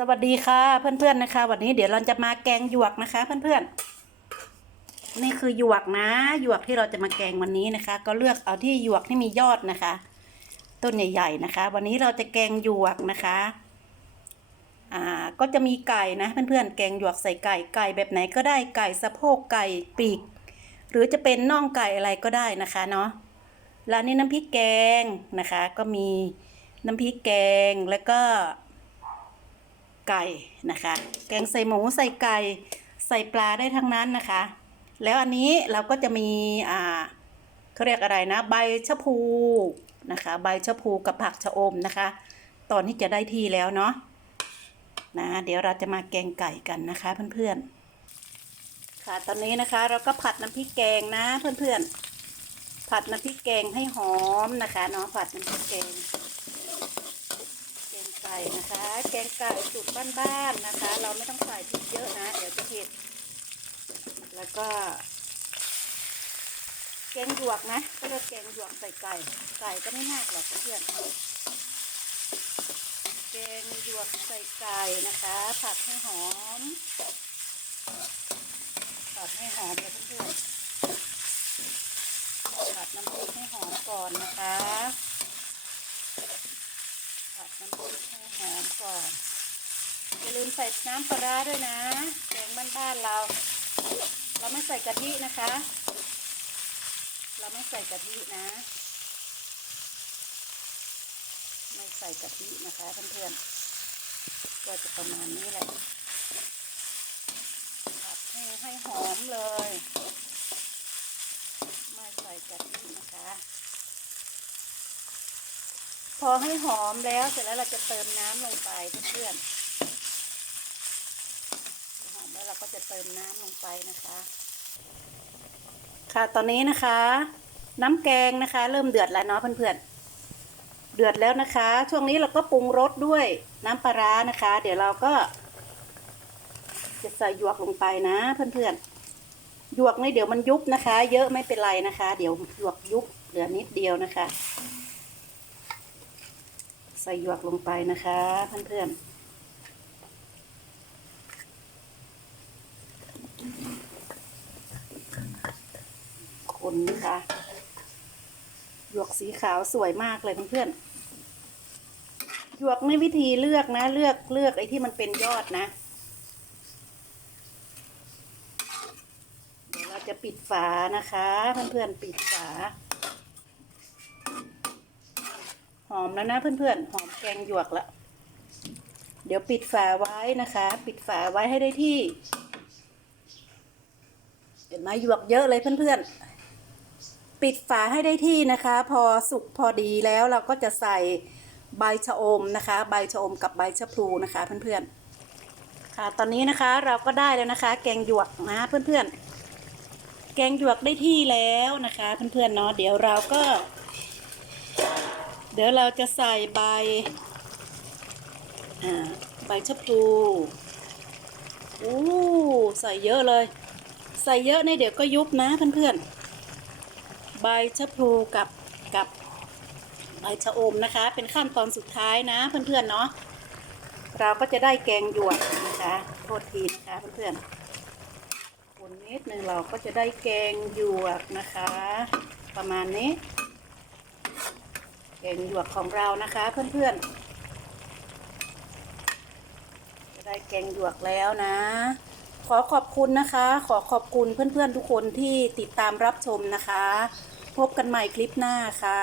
สวัสดีค่ะเพื่อนๆนะคะ วันนี้เดี๋ยวเราจะมาแกงหยวกนะคะ เพื่อนๆ นี่คือหยวกนะหยวกที่เราจะมาแกงวันนี้นะคะ ก็เลือกเอาที่หยวกที่มียอดนะคะ ต้นใหญ่ ๆนะคะ วันนี้เราจะแกงหยวกนะคะอ่าก็จะมีไก่นะเพื่อนๆแกงหยวกใส่ไก่ไก่แบบไหนก็ได้ไก่สะโพกไก่ปีก หรือจะเป็นน่องไก่อะไรก็ได้นะคะเนาะแล้วนี่น้ำพริกแกงนะคะ ก็มีน้ำพริกแกงแล้วก็ ไก่นะคะ แกงใส่หมูใส่ไก่ใส่ปลาได้ทั้งนั้นนะคะ แล้วอันนี้เราก็จะมีอ่าเขาเรียกอะไรนะ ใบชะพูนะคะ ใบชะพูกับผักชะอมนะคะ ตอนที่จะได้ที่แล้วเนาะนะเดี๋ยวเราจะมาแกงไก่กันนะคะเพื่อนๆ ค่ะตอนนี้นะคะเราก็ผัดน้ำพริกแกงนะเพื่อนๆ ผัดน้ำพริกแกงให้หอมนะคะเนาะผัดน้ำพริกแกง ไก่นะคะ แกงไก่สูตรบ้านๆนะคะ เราไม่ต้องใส่พริกเยอะนะ เดี๋ยวจะเผ็ด แล้วก็ แกงหยวกนะก็เรียกแกงหยวกใส่ไก่ ไก่ก็ไม่มากหรอกเพื่อนแกงหยวกใส่ไก่นะคะ ผัดให้หอม ผัดให้หอมเลยเพื่อนๆผัดน้ำพริกให้หอมก่อนนะคะ น้ำพริกให้หอมก่อนอย่าลืมใส่น้ำปลาร้าด้วยนะแกงบ้านๆเรา เราไม่ใส่กะทินะคะ เราไม่ใส่กะทินะ ไม่ใส่กะทินะคะเพื่อนๆก็จะประมาณนี้แหละผัดให้ให้หอมเลย ไม่ใส่กะทินะคะ พอให้หอมแล้วเสร็จแล้วเราจะเติมน้ำลงไปเพื่อนๆหอมแล้วเราก็จะเติมน้ำลงไปนะคะ ค่ะตอนนี้นะคะ น้ำแกงนะคะ เริ่มเดือดแล้วเนาะเพื่อนๆเดือดแล้วนะคะ ช่วงนี้เราก็ปรุงรสด้วยน้ำปลาร้านะคะ เดี๋ยวเราก็จะใส่หยวกลงไปนะเพื่อนๆหยวกนี่เดี๋ยวมันยุบนะคะ เยอะไม่เป็นไรนะคะ เดี๋ยวหยวกยุบเหลือนิดเดียวนะคะ ส่หยวกลงไปนะคะเพื่อนๆคนนะคะหยวกสีขาวสวยมากเลยเพื่อนๆหยวกในวิธีเลือกนะ เลือกเลือกไอ้ที่มันเป็นยอดนะ เดี๋ยวเราจะปิดฝานะคะ เพื่อนๆปิดฝา หอมแล้วนะเพื่อนๆ หอมแกงหยวกละ เดี๋ยวปิดฝาไว้นะคะ ปิดฝาไว้ให้ได้ที่ เห็นไหมหยวกเยอะเลยเพื่อนๆ ปิดฝาให้ได้ที่นะคะ พอสุกพอดีแล้วเราก็จะใส่ใบชะอมนะคะ ใบชะอมกับใบชะพลูนะคะเพื่อนๆ ค่ะ ตอนนี้นะคะเราก็ได้แล้วนะคะ แกงหยวกนะเพื่อนๆ แกงหยวกได้ที่แล้วนะคะ เพื่อนๆเนาะ เดี๋ยวเราก็ ดี๋ยวเราจะใส่ใบอ่าใบชะพลูอู้ใส่เยอะเลย ใส่เยอะในเดี๋ยวก็ยุบนะเพื่อนๆ ใบชะพลูกับกับใบชะอมนะคะ เป็นขั้นตอนสุดท้ายนะเพื่อนๆเนาะเราก็จะได้แกงหยวกนะคะโทษทีนะคะเพื่อนๆคนนิดนึงเราก็จะได้แกงหยวกนะคะ ประมาณนี้ แกงหยวกของเรานะคะเพื่อนๆจะได้แกงหยวกแล้วนะ ขอขอบคุณนะคะ ขอขอบคุณเพื่อนๆทุกคนที่ติดตามรับชมนะคะ พบกันใหม่คลิปหน้าค่ะ